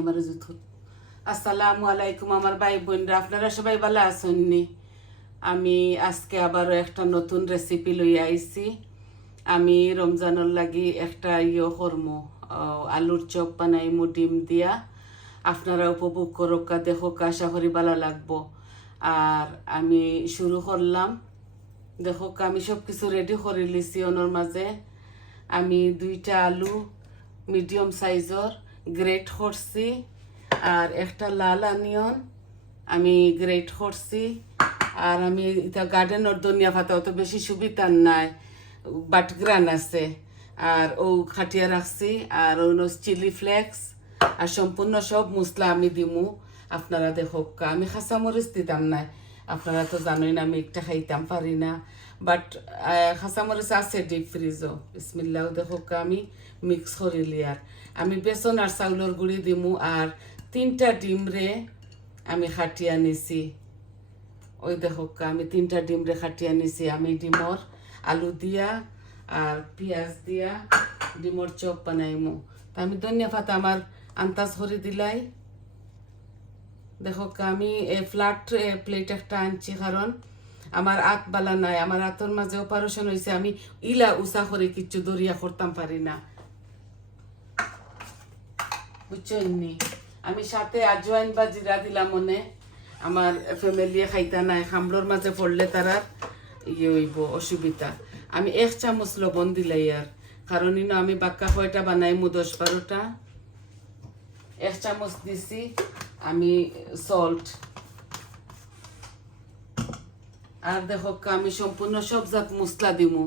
আমার জুথুর আসসালামু আলাইকুম আমার ভাই বোনরা, আপনারা সবাই ভালো আছেননি? আমি আজকে আবারও একটা নতুন রেসিপি লই আইছি। আমি রমজানের লাগি একটা করমু, আলুর চপ বানাইমু ডিম দিয়া। আপনারা উপভোগ করোকা, দেখোকা, আশা করি ভালো লাগবো। আর আমি শুরু করলাম। দেখোকা আমি সব কিছু রেডি করে লিছি। ওনার মাঝে আমি 2টা আলু মিডিয়াম সাইজর গ্রেট করছি, আর একটা লাল অনিয়ন আমি গ্রেট করছি। আর আমি এটা গার্ডেনের ধনিয়া পাতা অত বেশি সুবিধা নাই, বাটগ্রান আছে। আর ও খাটিয়া রাখছি, আর অন্য চিলি ফ্লেক্স, আর সম্পূর্ণ সব মশলা আমি দিমু। আপনারা দেখো, আমি খাসা মরিচ দিতাম না, আপনারা তো জানোই না আমি একটা খাইতাম পারি না, বাট খাসা মরিচ আছে ডিপ ফ্রিজও। বিসমিল্লাহ, দেখো আমি মিক্স করিলি। আর আমি বেসন আর চাউলের গুঁড়ি দিমু, আর 3টা ডিম রে আমি খাটিয়া নিছি। ওই দেখো আমি 3টা ডিম রে খাটিয়া নিছি। আমি ডিমর আলু দিয়া আর পেঁয়াজ দিয়া ডিমর চপ বানাইমু। তা আমি ধনিয়া পাতা আমার আন্দাজ করে দিলাই। দেখো আমি ফ্ল্যাট প্লেট একটা আনছি, কারণ আমার হাত বালা নাই, আমার হাতের মাঝে অপারেশন হয়েছে। আমি ইলা উষা করে কিচ্ছু দরিয়া করতাম পারি না, বুঝছনি? আমি সাথে আজওয়াইন বা জিরা দিলাম মনে। আমার ফ্যামিলি খাইতা নাই, খামলোর মাঝে পড়লে তারা হইব অসুবিধা। আমি 1 চামচ লবণ দিলাই, আর কারণ আমি বাক্কা কয়টা বানাইমু 10-12টা। 1 চামচ দিছি আমি সল্ট। আর দেখো আমি সম্পূর্ণ সব জাত মশলা দিমু।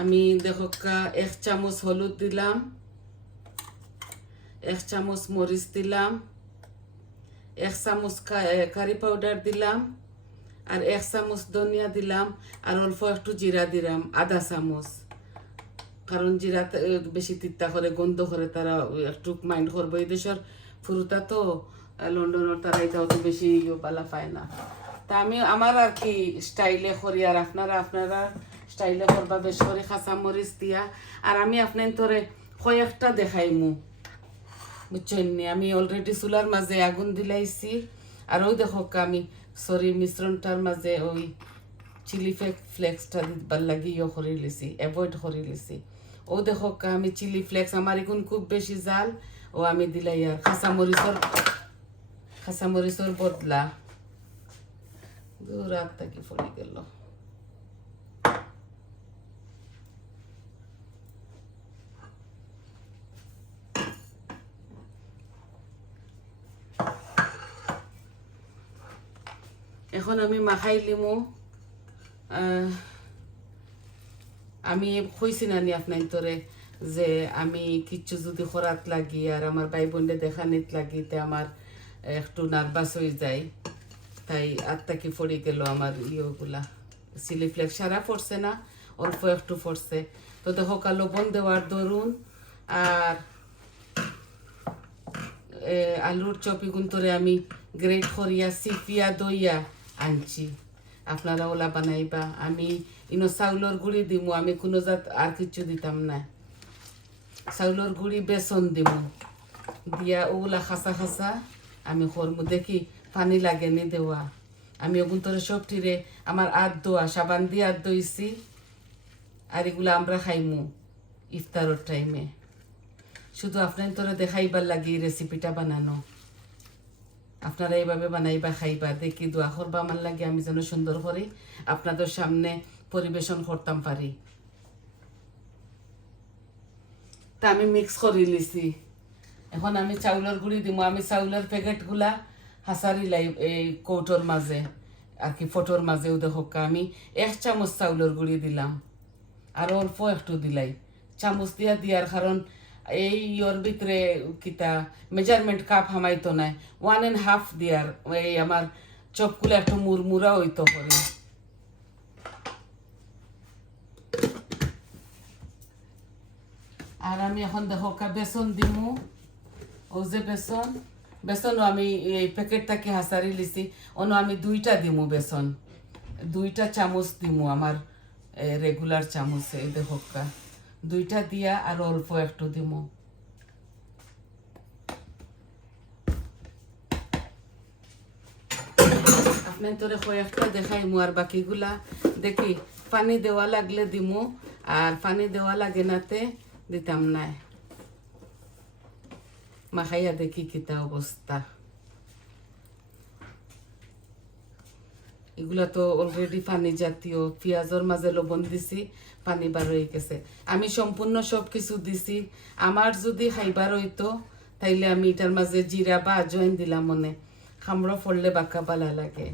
আমি দেখো 1 চামচ হলুদ দিলাম, 1 চামচ মরিচ দিলাম, 1 চামচ কারি পাউডার দিলাম, আর 1 চামচ ধনিয়া দিলাম, আর অল্প একটু জিরা দিলাম, আধা চামচ। কারণ জিরা বেশি তিতা করে, গন্ধ করে, তারা একটু মাইন্ড করবো। এই দেশের ফুরুতা তো, লন্ডনের তারা এটা অত বেশি বালা পায় না। তা আমি আমার আর কি স্টাইলে করি, আর আপনারা স্টাইলে করবা বেশ করে খাঁচা মরিচ দিয়া। আর আমি আপনার তোরে কয়েকটা দেখাইমু, বুঝছেন? আমি অলরেডি চুলার মাঝে আগুন দিলাইছি। আর ওই দেখো আমি মিশ্রণটার মাঝে ওই চিলি ফ্লেক্সটা দিবার লাগি করে লিছি, অ্যাভয়েড করে লিছি। ও দেখো আমি চিলি ফ্লেক্স, আমার এখন খুব বেশি জাল, ও আমি দিলাই। আর খাসা মরিচর বদলা রাত থাকি ফলি গেল। এখন আমি মাখাই লিমু। আমি কইছি না নি আপনার তোরে যে আমি কিচ্ছু যদি খরাত লাগি আর আমার ভাই বোনদের দেখানিত লাগি, তে আমার একটু নার্ভাস হয়ে যায়। তাই আত্মা কি পড়ে গেল আমার ইয়েগুলা। চিলি ফ্লেক্স সারা পড়ছে না, অল্প একটু পড়ছে। তো দেখো লবণ দেওয়ার দরুন। আর আলুর চপি গুন্তরে আমি গ্রেট করিয়া সিপিয়া দইয়া আনছি। আপনারা ওলা বানাইবা। আমি চাউলের গুঁড়ি দিমু, আমি কোনো জাত আর কিছু দিতাম না। চাউলের গুঁড়ি বেসন দিমু, দিয়া ওগুলা খাসা খাসা আমি করমু। দেখি পানি লাগেনি দেওয়া। আমি ওগুন্তরে সব টিরে আমার দোয়া সাবান দিয়ে দইছি। আর এগুলা আমরা খাইমু ইফতারের টাইমে। শুধু আপনার তোরে দেখাইবার লাগি রেসিপিটা বানানো। আপনারা এইভাবে বানাইবা, খাইবা, দেখি দোয়া করবা আমার লাগে, আমি যেন সুন্দর করে আপনাদের সামনে পরিবেশন করতাম পারি। তা আমি মিক্স করে লিছি। এখন আমি চাউলের গুঁড়ি দিব। আমি চাউলের প্যাকেটগুলা হাসারি লাই এই কৌটোর মাঝে, আর কি ফটোর মাঝেও দেখো আমি 1 চামচ চাউলের গুঁড়ি দিলাম, আর অল্প একটু দিলাই। চামচ দিয়ার কারণ এই ওর ভিতরে কিতা মেজারমেন্ট কাপ হামাইতো নাই, 1.5 দিয়ার এই আমার চপগুলো একটু মুরমুরা হইতো করে। আর আমি এখন দেখো বেসন দিমু। ও যে বেসনও আমি এই প্যাকেট থেকে হাসারি লিছি, অন্য আমি 2টা দিমু বেসন, 2টা চামচ দিমু আমার রেগুলার চামচে। এই দেখো 2টা দিয়া আর অল্প একটু দিমু। আপনার তোরে কয়েকটা দেখাইমু আর বাকিগুলা দেখি পানি দেওয়া লাগলে দিমু আর পানি দেওয়া লাগে নাতে দিতাম না মাখাইয়া দেখি কিতা অবস্থা এগুলা তো অলরেডি পানি জাতীয় পেঁয়াজের মাঝে লবণ দিছি পানি বার হয়ে গেছে আমি সম্পূর্ণ সব কিছু দিছি আমার যদি খাইবার হইতো তাইলে আমি এটার মাঝে জিরা বা আজওয়াইন দিলাম মনে খামড়ো ফললে বাঁকা বালা লাগে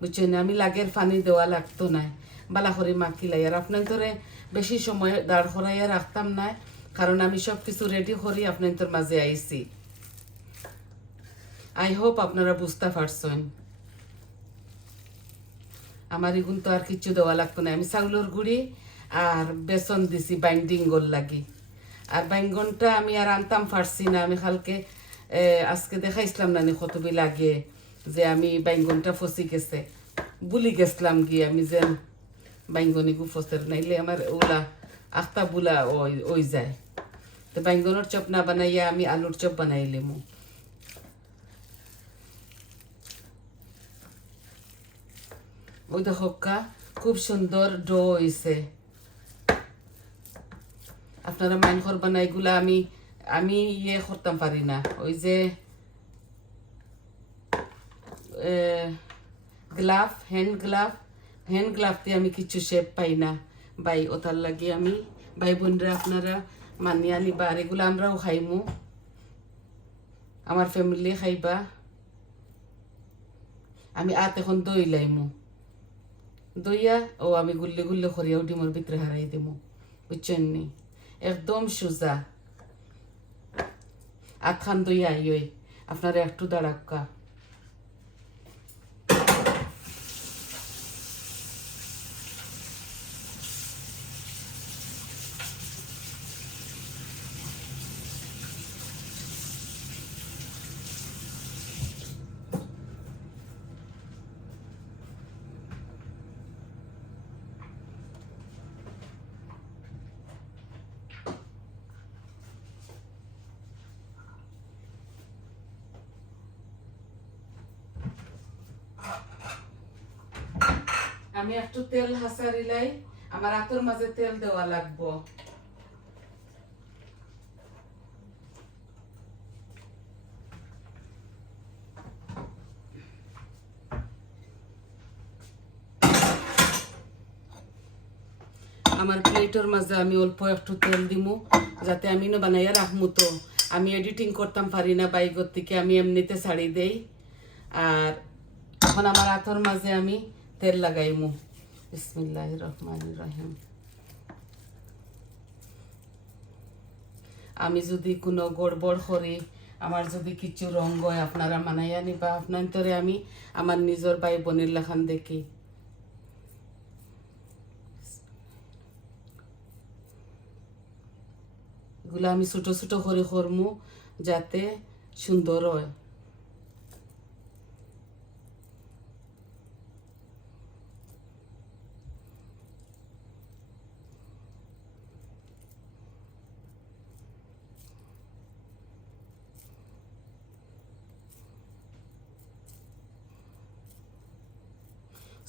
বুঝছেন আমি লাগের পানি দেওয়া লাগতো না বালা করে মাখিলাই আর আপনার ধরে বেশি সময় দাঁড় করাইয়া রাখতাম না কারণ আমি সব কিছু রেডি করি আপনার তোর মাঝে আইছি আই হোপ আপনারা বুঝতে পারছেন আমার এগুন তো আর কিছু দেওয়া লাগতো না আমি চাউলের গুঁড়ি আর বেসন দিছি বাইন্ডিং গোল লাগি আর বাইঙ্গনটা আমি আর আনতাম পারছি না আমি কালকে আজকে দেখাইছিলাম না কতবি লাগে যে আমি বাইঙ্গনটা ফসি গেছে বুলি গেছিলাম গিয়ে আমি যে বাইঙ্গনি গু ফসের নাইলে আমার ওলা আখতা বুলা ওই যায় তো বাইঙ্গনের চপ না বানাইয়া আমি আলুর চপ বানাইলিমু ওই দেখো খুব সুন্দর ডো হইছে আপনারা মাইন করবা না এগুলা আমি ইয়ে করতাম পারি না ওই যে হ্যান্ড গ্লাভ দিয়ে আমি কিছু শেপ পাই না বাই ওটার লাগে আমি ভাই বোনরা আপনারা মানিয়া নিবা আর এগুলো আমরাও খাইমু আমার ফ্যামিলি খাইবা আমি এখন দই লাইমু দইয়া ও আমি গুল্লি গুল্লি করিয়াও ডিমর ভিতরে হারাই দিমু বুঝছেন নি একদম সোজা আতখান দইয়া আইই আপনারা একটু দাঁড়াক্কা আমি একটু তেল হাসারিলাই আমার হাতের মাঝে তেল দেওয়া লাগবো আমার প্লেটের মাঝে আমি অল্প একটু তেল দিমু যাতে আমি না বানাইয়া রাখমু তো আমি এডিটিং করতাম পারি না বাইগর থেকে আমি এমনিতে ছাড়ি দেই আর এখন আমার হাতের মাঝে আমি তেল লাগাইমু বিসমিল্লাহির রহমানির রহিম আমি যদি কোনো গড়বড় করি আমার যদি কিছু রঙ হয় আপনারা মানাইয়া নিবা আপনার তরে আমি আমার নিজের ভাই বোনের লেখান দেখি এগুলো আমি ছোট ছোট করে করমু যাতে সুন্দর হয়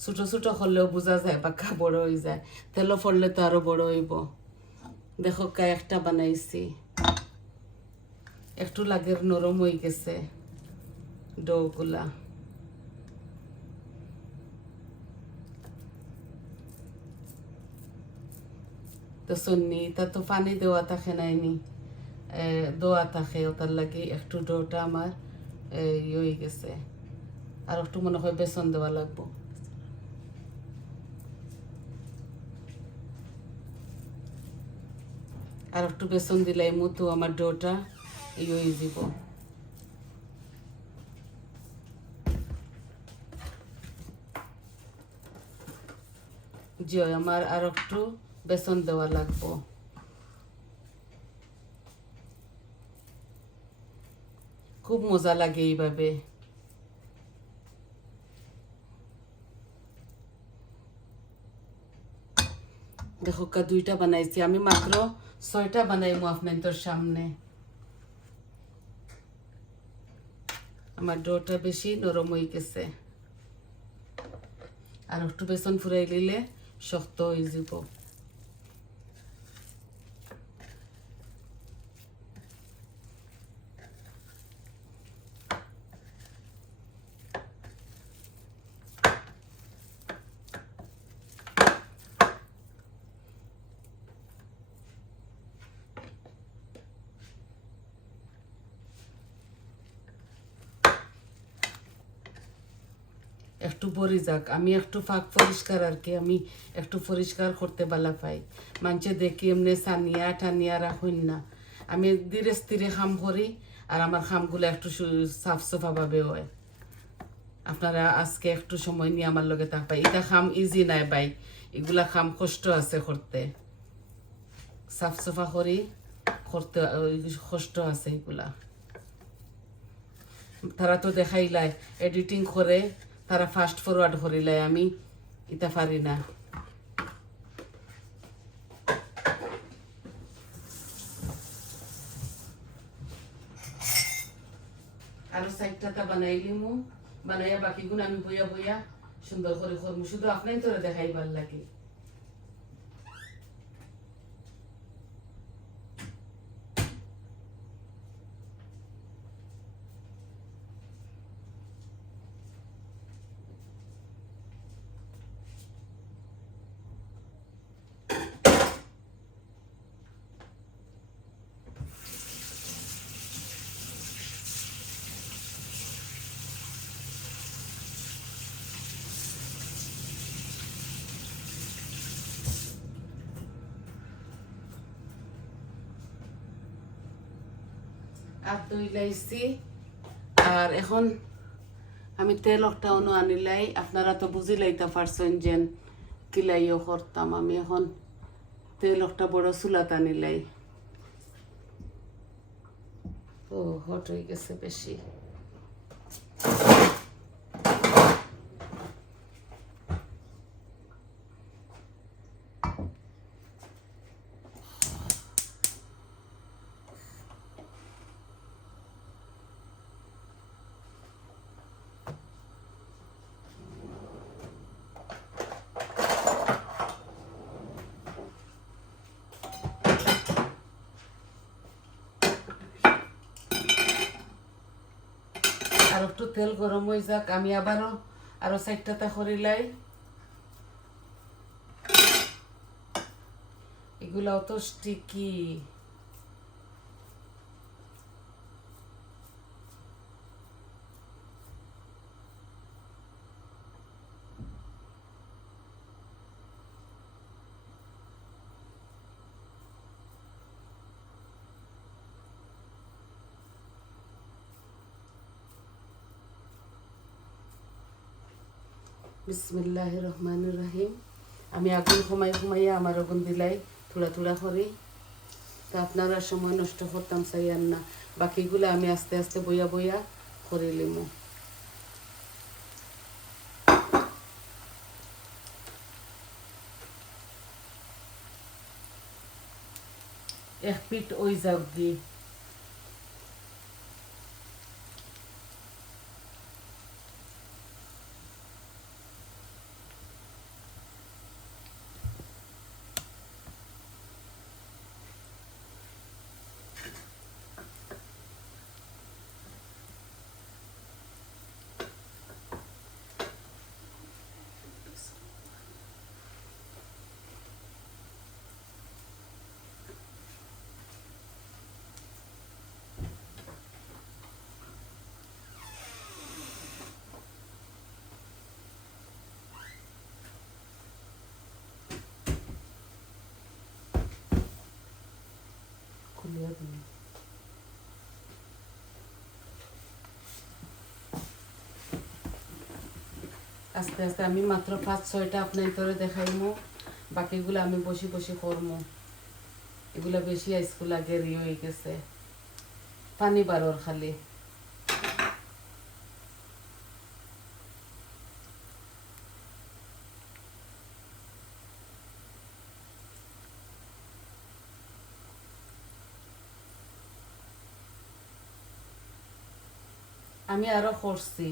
ছোট ছোট হলেও বোঝা যায় বাঁকা বড় হয়ে যায় তেলও পড়লে তো আরো বড় হইব দেখো একটা বানাইছি একটু লাগের নরম হয়ে গেছে ডোগুলা তো সন্নি তা তো পানি দেওয়া থাকে নাইনি দোয়া থাকে ওটার লাগে একটু ডোটা আমার ইয়ে হয়ে গেছে আর একটু মনে হয় বেসন দেওয়া লাগবো আর একটু বেসন দিলাই মতো আমার ডোটা ইয়ে হয়ে যাব জি আমার আর একটু বেসন দেওয়া লাগবো খুব মজা লাগে এইভাবে দেখো দুইটা বানাইছি আমি মাত্র 6টা বানাইমু আপনাদের সামনে আমার ডোটা বেশি নরম হয়ে গেছে, আর একটু বেসন ফুরাই দিলে শক্ত হয়ে যাব। একটু বড়ি যাক, আমি একটু ফাঁক পরিষ্কার আর কি, আমি একটু পরিষ্কার করতে ভালো পাই। মানুষে দেখি এমনি সানিয়া টানিয়া রাখুন না, আমি ধীরে স্থিরে কাম করি, আর আমার কামগুলো একটু সাফ সাফাভাবে হয়। আপনারা আজকে একটু সময় নিয়ে আমার লগে থাকবাই, এটা কাম ইজি নাই ভাই, এগুলা কাম কষ্ট আছে করতে, সাফ সাফা করি করতে কষ্ট আছে এগুলা। তারা তো দেখাইলাই এডিটিং করে, তারা ফাস্ট ফরওয়ার্ড করিলাই, আমি এটা পারি না। আরো সাইডটা বানাইলিমু, বানাইয়া বাকিগুলো আমি বইয়া বইয়া সুন্দর করে করবো, শুধু আপনাই তোরা দেখাইবার লাগে। আর দই লাইছি, আর এখন আমি তেল একটা অন্য আনিলাই, আপনারা তো বুঝি লাইতে পারছেন যে কিলাইও করতাম। আমি এখন তেল একটা বড় চুলাত আনিলাই। ও হট হয়ে গেছে বেশি। আর একটু তেল গরম হয়ে যাক, আমি আরো সাইডটাতে করিলাই। এগুলাও তো স্টিকি। বিসমিল্লাহির রহমানির রহিম। আমি আগুন কমাইয়া আমার আগুন দিলাই থোড়া থোড়া করে, তা আপনারা সময় নষ্ট করতাম চাইয়ান না। বাকিগুলো আমি আস্তে আস্তে বইয়া বইয়া করে লিমু। এক পিঠ ওই যাক দিয়ে খুলিয়া দিন। আস্তে আস্তে আমি মাত্র 5-6টা আপনার তোরে দেখাইমু, বাকিগুলো আমি বসে বসে করমু। এগুলা বেশি আইসকুল লাগে হয়ে গেছে, পানি বারোর খালি। আমি আরো করছি।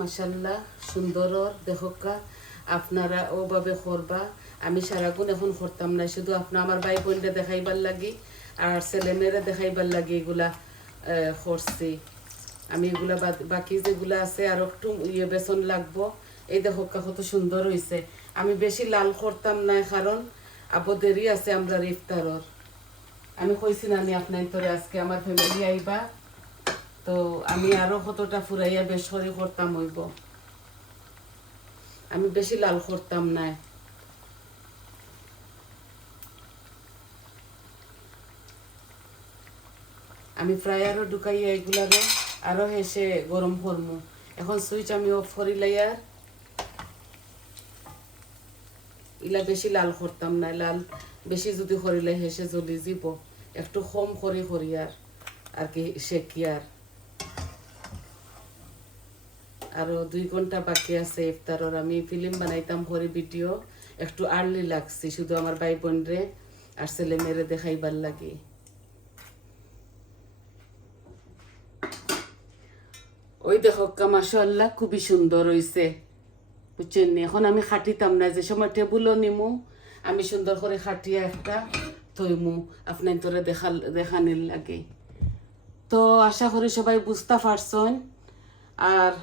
মাশাল্লাহ সুন্দর দেখোকা, আপনারা ওভাবে করবা। আমি সারাগুণ এখন করতাম না, শুধু আপনার আমার ভাই বোনটা দেখাইবার লাগি আর ছেলেমেয়েরা দেখাইবার লাগি এগুলা করছি। আমি এগুলা বাকি যেগুলা আছে আর একটু বেসন লাগবো। এই দেখোকা কত সুন্দর হয়েছে। আমি বেশি লাল করতাম না, কারণ আবো দেরি আছে আমরা ইফতারর। আমি কইছি না আমি আপনার তোরে আজকে আমার ফ্যামিলি আইবা, তো আমি আরো কতটা ফুরাইয়া বেশ করে করতাম হইব। আমি বেশি লাল করতাম না। আমি প্রায় আরো ঢুকাইয়া এগুলারে আরো হেসে গরম করমু। এখন সুইচ আমি অফ করিলাইয়া, ইলা বেশি লাল করতাম না। লাল বেশি যদি করিলে হেসে জ্বলি যাব, একটু কম করি করিয়ার আর কি শেকিয়ার। আরো 2 ঘন্টা বাকি আছে ইফতারর। আমি ফিল্ম বানাইতাম হরি ভিডিও, একটু আর্লি লাগছি শুধু আমার ভাই বোন রে আর ছেলে মেয়েরে দেখাইবার লাগি। ওই দেখো মাশাআল্লাহ খুবই সুন্দর হইছে, বুঝছেন? এখন আমি খাটিতাম না, যে সময় টেবুলও নিমু আমি সুন্দর করে খাটিয়া একটা থইমু আপনার তোরে দেখানির লাগে। তো আশা করি সবাই বুঝতে পারছেন। আর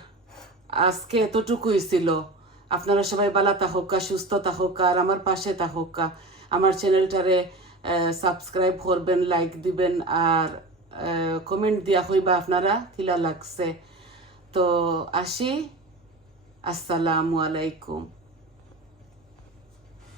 আজকে এতটুকুই ছিল। আপনারা সবাই ভালো থাকুকা, সুস্থ থাকুকা আর আমার পাশে থাকুকা। আমার চ্যানেলটারে সাবস্ক্রাইব করবেন, লাইক দিবেন আর কমেন্ট দিয়া হইবা আপনারা কিলা লাগছে। তো আসি, আসসালামু আলাইকুম।